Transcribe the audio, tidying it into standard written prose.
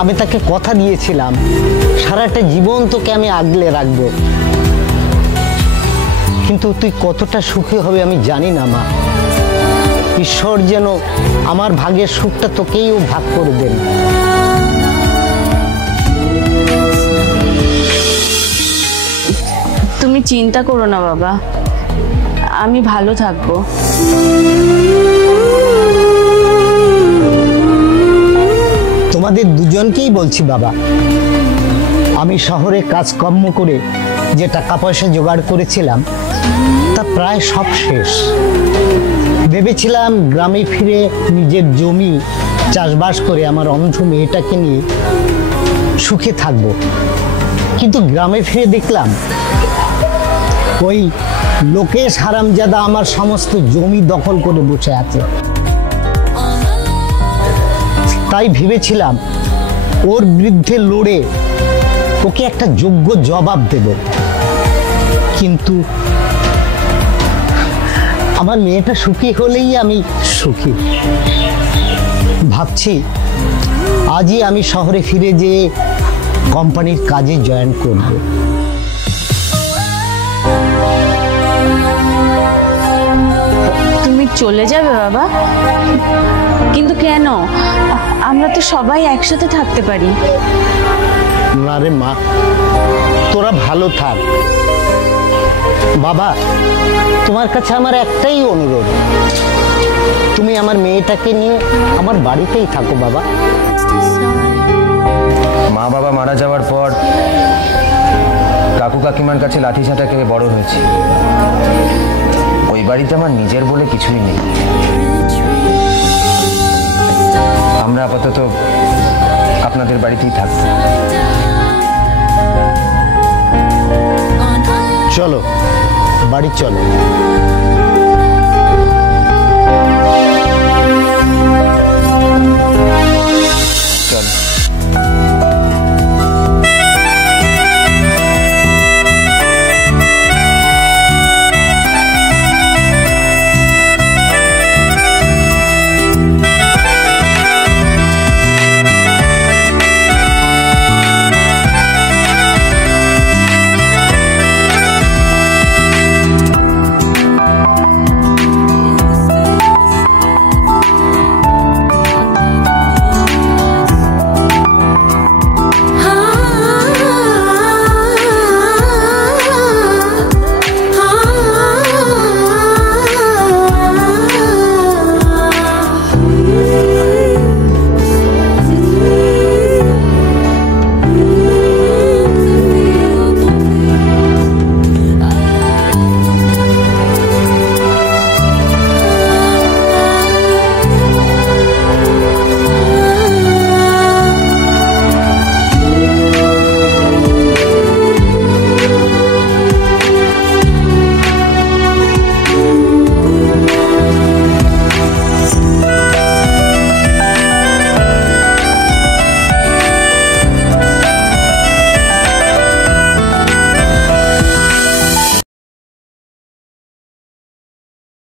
আমি তাকে কথা দিয়েছিলাম সারাটা জীবন তোকে আমি আগলে রাখবো, কিন্তু তুই কতটা সুখী হবে আমি জানি না মা। ঈশ্বর যেন আমার ভাগের সুখটা তোকেই ভাগ করে দেন। তুমি চিন্তা করো না বাবা, আমি ভালো থাকবো। তোমাদের দুজনকেই বলছি বাবা, আমি শহরে কাজকর্ম করে যে টাকা পয়সা জোগাড় করেছিলাম তা প্রায় সব শেষ। ভেবেছিলাম গ্রামে ফিরে নিজের জমি চাষবাস করে আমার অন্ধ মেয়েটাকে নিয়ে সুখে থাকবো, কিন্তু গ্রামে ফিরে দেখলাম ওই লোকেশ হারামজাদা আমার সমস্ত জমি দখল করে বসে আছে। তাই ভেবেছিলাম ওর বিরুদ্ধে লড়ে ওকে একটা যোগ্য জবাব দেব, কিন্তু আমার মেয়েটা সুখী হলেই আমি সুখী। ভাবছি আজই আমি শহরে ফিরে যেয়ে কোম্পানির কাজে জয়েন করব। তুমি চলে যাবে বাবা? কিন্তু কেন? আমরা তো সবাই একসাথে থাকতে পারি। না রে মা, তোরা ভালো থাক। বাবা, তোমার কাছে আমার একটাই অনুরোধ, তুমি আমার মেয়েটাকে নিয়ে আমার বাড়িতেই থাকো বাবা। মা বাবা মারা যাওয়ার পর কাকু কাকিমার কাছে লাঠি ঝাঁটা খেয়ে বড় হয়েছে। ওই বাড়িতে আমার নিজের বলে কিছুই নেই। আমরা আপাতত আপনাদের বাড়িতেই থাকবো। চলো বাড়ি চলো।